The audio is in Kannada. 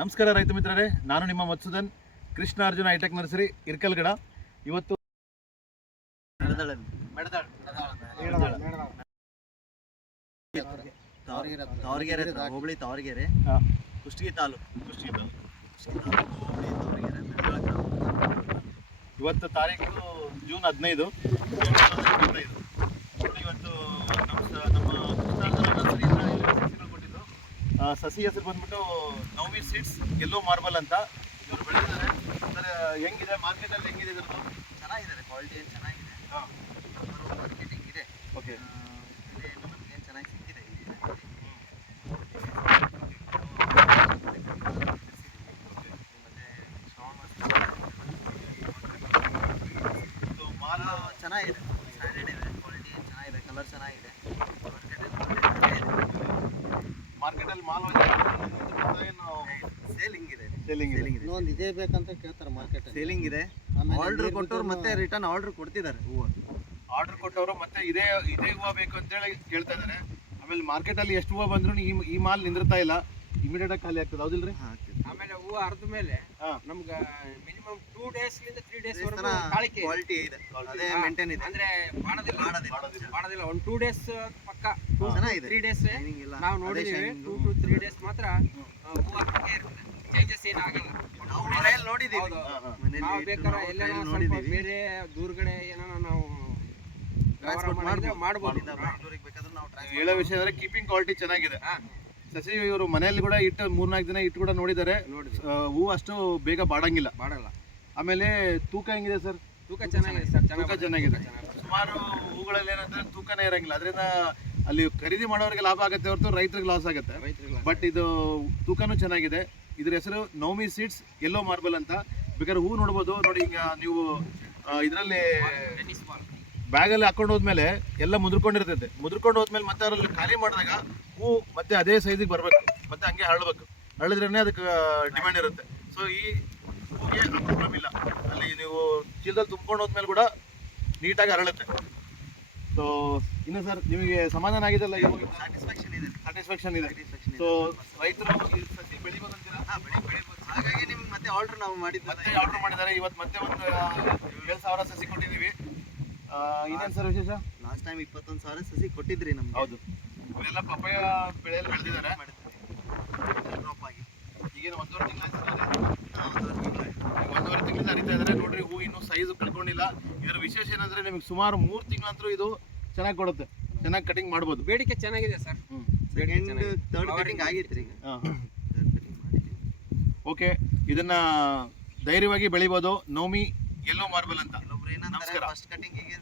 ನಮಸ್ಕಾರ ರೈತ ಮಿತ್ರರೇ, ನಾನು ನಿಮ್ಮ ಮತ್ಸುದನ್, ಕೃಷ್ಣ ಅರ್ಜುನ ಹೈಟೆಕ್ ನರ್ಸರಿ, ಇರ್ಕಲ್ಗಡ. ಇವತ್ತು ಹೋಬಳಿ ತಾವರಗೆರೆ, ಕುಷ್ಟಗಿ ತಾಲೂಕು. ಇವತ್ತು ತಾರೀಕು ಜೂನ್ 15. ಇವತ್ತು ನಮ್ಮ ಕೃಷ್ಣ ಅರ್ಜುನ ನರ್ಸರಿಯಿಂದ ಸಸಿಗಳು ಕೊಟ್ಟಿದ್ದು. ಸಸಿ ಹೆಸರು ಬಂದ್ಬಿಟ್ಟು ನೌಮಿ ಸೀಡ್ಸ್ ಯೆಲ್ಲೋ ಮಾರ್ಬಲ್ ಅಂತ. ಇವರು ಬೆಳೆದಿದ್ದಾರೆ. ಸರ್, ಹೆಂಗಿದೆ ಮಾರ್ಕೆಟಲ್ಲಿ, ಹೆಂಗಿದೆ ಇದ್ರದ್ದು? ಚೆನ್ನಾಗಿದೆ, ಕ್ವಾಲಿಟಿ ಏನು ಚೆನ್ನಾಗಿದೆ. ಮಾರ್ಕೆಟಿಂಗ್ ಇದೆ. ಓಕೆ, ನಮಗೇನು ಚೆನ್ನಾಗಿ ಸಿಕ್ಕಿದೆ. ಮಾಲ್ ಚೆನ್ನಾಗಿದೆ, ಸ್ಟ್ಯಾಂಡರ್ಡ್ ಇದೆ, ಕ್ವಾಲಿಟಿ ಚೆನ್ನಾಗಿದೆ, ಕಲರ್ ಚೆನ್ನಾಗಿದೆ. ಮಾರ್ಕೆಟಲ್ಲಿ ಮಾಲ್ ಸೇಲಿಂಗ್ ಇದೆ. ಇನ್ನೊಂದು ಇದೇ ಬೇಕಂತ ಕೇಳ್ತಾರೆ ಮಾರ್ಕೆಟ್. ಸೇಲಿಂಗ್ ಇದೆ. ಆರ್ಡರ್ ಕೊಟ್ಟವ್ರು ಮತ್ತೆ ರಿಟರ್ನ್ ಆರ್ಡರ್ ಕೊಡ್ತಿದ್ದಾರೆ. ಹೂವು ಆರ್ಡರ್ ಕೊಟ್ಟವರು ಮತ್ತೆ ಇದೇ ಹೂವು ಬೇಕು ಅಂತೇಳಿ ಕೇಳ್ತಾ ಇದ್ದಾರೆ. ಆಮೇಲೆ ಮಾರ್ಕೆಟಲ್ಲಿ ಎಷ್ಟು ಹೂವು ಬಂದ್ರು ಈ ಮಾಲ್ ನಿಂದಿರ್ತಾ ಇಲ್ಲ, ಇಮಿಡಿಯೇಟ್ ಆಗಿ ಖಾಲಿ ಆಗ್ತದೆ. ಹೌದಿಲ್ರಿ? ಆಮೇಲೆ ಹೂವು ಅರ್ಧ ಮೇಲೆ ನಮ್ಗೆ ಮಿನಿಮಮ್ 2 days ಲಿಂದ 3 days ವರೆಗೂ ತಾಳಿಕೆ ಕ್ವಾಲಿಟಿ ಇದೆ, ಅದೇ ಮೇಂಟೈನ್ ಇದೆ. ಅಂದ್ರೆ ಮಾಡೋದಿಲ್ಲ 1-2 days ಪಕ್ಕ. ಚೆನ್ನಾಗಿದೆ, 3 days ನಾವು ನೋಡಿದೀವಿ. 2 to 3 days ಮಾತ್ರ ಹೂವು ಹಾಗೆ ಇರುತ್ತೆ, ಚೇಂಜಸ್ ಏನಾಗಿಲ್ಲ. ನಾವು ಮನೆಯಲ್ಲಿ ನೋಡಿದೀವಿ. ನಾವು ಬೇಕಾದ್ರೆ ಎಲ್ಲ ಸ್ವಲ್ಪ ಬೇರೆ ದೂರಗಡೆ ಏನಾರ ನಾವು ಮಾಡ್ಬೋದು. ಬೆಂಗಳೂರಿಗೆ ಬೇಕಾದ್ರೆ ನಾವು ಹೇಳೋ ವಿಷಯ ಅಂದ್ರೆ ಕೀಪಿಂಗ್ ಕ್ವಾಲಿಟಿ ಚೆನ್ನಾಗಿದೆ. ಸಸಿ ಇವರು ಮನೆಯಲ್ಲಿ ಕೂಡ ಇಟ್ಟು 3-4 ದಿನ ಇಟ್ಟು ಕೂಡ ನೋಡಿದ್ದಾರೆ. ಹೂವು ಅಷ್ಟು ಬೇಗ ಬಾಡಲ್ಲ. ಆಮೇಲೆ ತೂಕ ಹೆಂಗಿದೆ ಸರ್? ತೂಕ ಚೆನ್ನಾಗಿದೆ ಸರ್, ತೂಕ ಚೆನ್ನಾಗಿದೆ. ಸುಮಾರು ಹೂಗಳಲ್ಲಿ ಏನಂದ್ರೆ ತೂಕನೇ ಇರಂಗಿಲ್ಲ. ಅದರಿಂದ ಅಲ್ಲಿ ಖರೀದಿ ಮಾಡೋರಿಗೆ ಲಾಭ ಆಗುತ್ತೆ ಹೊರತು ರೈತರಿಗೆ ಲಾಸ್ ಆಗುತ್ತೆ. ಬಟ್ ಇದು ತೂಕನೂ ಚೆನ್ನಾಗಿದೆ. ಇದ್ರ ಹೆಸರು ನೌಮಿ ಸೀಡ್ಸ್ ಯೆಲ್ಲೋ ಮಾರ್ಬಲ್ ಅಂತ. ಬೇಕಾದ್ರೆ ಹೂ ನೋಡ್ಬೋದು. ನೋಡಿ, ಈಗ ನೀವು ಇದರಲ್ಲಿ ಬ್ಯಾಗಲ್ಲಿ ಹಾಕೊಂಡು ಹೋದ್ಮೇಲೆ ಎಲ್ಲ ಮುದ್ರಕೊಂಡಿರ್ತೈತೆ. ಮುದ್ರಕೊಂಡು ಹೋದ್ಮೇಲೆ ಮತ್ತೆ ಅದರಲ್ಲಿ ಖಾಲಿ ಮಾಡಿದಾಗ ಹೂ ಮತ್ತೆ ಅದೇ ಸೈಜಿಗೆ ಬರಬೇಕು, ಮತ್ತೆ ಹಂಗೆ ಹರಳಬೇಕು. ಹರಳಿದ್ರೇ ಅದಕ್ಕೆ ಡಿಮ್ಯಾಂಡ್ ಇರುತ್ತೆ. ಸೊ ಈ ಹೂಗೆ ಪ್ರಾಬ್ಲಮ್ ಇಲ್ಲ. ಅಲ್ಲಿ ನೀವು ಚೀಲದಲ್ಲಿ ತುಂಬ್ಕೊಂಡು ಹೋದ್ಮೇಲೆ ಕೂಡ ನೀಟಾಗಿ ಹರಳುತ್ತೆ. ಸೊ ಇನ್ನು ಸರ್, ನಿಮಗೆ ಸಮಾಧಾನ ಆಗಿದೆಲ್ಲ? ಸ್ಯಾಟಿಸ್ಫ್ಯಾಕ್ಷನ್ ಇದೆ. ಸೊ ರೈತರು ಸಸಿ ಬೆಳಿಬೋದಂತೀರಾ? ಬೆಳಿಬೋದು. ಹಾಗಾಗಿ ನಿಮ್ಗೆ ಮತ್ತೆ ಆರ್ಡರ್ ನಾವು ಮತ್ತೆ ಆರ್ಡರ್ ಮಾಡಿದ್ದಾರೆ. ಇವತ್ತು ಮತ್ತೆ ಒಂದು 7,000 ಸಸಿ ಕೊಟ್ಟಿದ್ದೀವಿ. ಇನ್ನೇನು ಸರ್ ವಿಶೇಷ? ಲಾಸ್ಟ್ ಟೈಮ್ 21,000 ಸಸಿ ಕೊಟ್ಟಿದ್ರಿ ನಮ್ಗೆ. ಹೌದು, ಅವೆಲ್ಲ ಪಪ್ಪಾಯ ಬೆಳೆಯಲ್ಲಿ ಬೆಳೆದಿದ್ದಾರೆ. ಡ್ರಾಪ್ ಆಗಿ ಈಗೇನು 1.5 ತಿಂಗಳಿಂದ ಹರಿತಾ ಇದ್ದಾರೆ. ನೋಡ್ರಿ, ಹೂ ಇನ್ನೂ ಸೈಜ್ ಕಳ್ಕೊಂಡಿಲ್ಲ. ಇದರ ವಿಶೇಷ ಏನಂದ್ರೆ ನಿಮಗೆ ಸುಮಾರು 3 ತಿಂಗಳಂತರೂ ಇದು ಚೆನ್ನಾಗಿ ಕೊಡುತ್ತೆ. ಚೆನ್ನಾಗಿ ಕಟಿಂಗ್ ಮಾಡ್ಬೋದು. ಬೇಡಿಕೆ ಚೆನ್ನಾಗಿದೆ ಸರ್. ಥರ್ಡ್ ಕಟಿಂಗ್ ಆಗಿತ್ತು ಈಗ. ಓಕೆ, ಇದನ್ನ ಧೈರ್ಯವಾಗಿ ಬೆಳಿಬೋದು. ನೌಮಿ ಯೆಲ್ಲೋ ಮಾರ್ಬಲ್ ಅಂತ. ಕೆಲವೊಬ್ರು ಏನಂತಾರೆ, ಫಸ್ಟ್ ಕಟಿಂಗಿಗೆ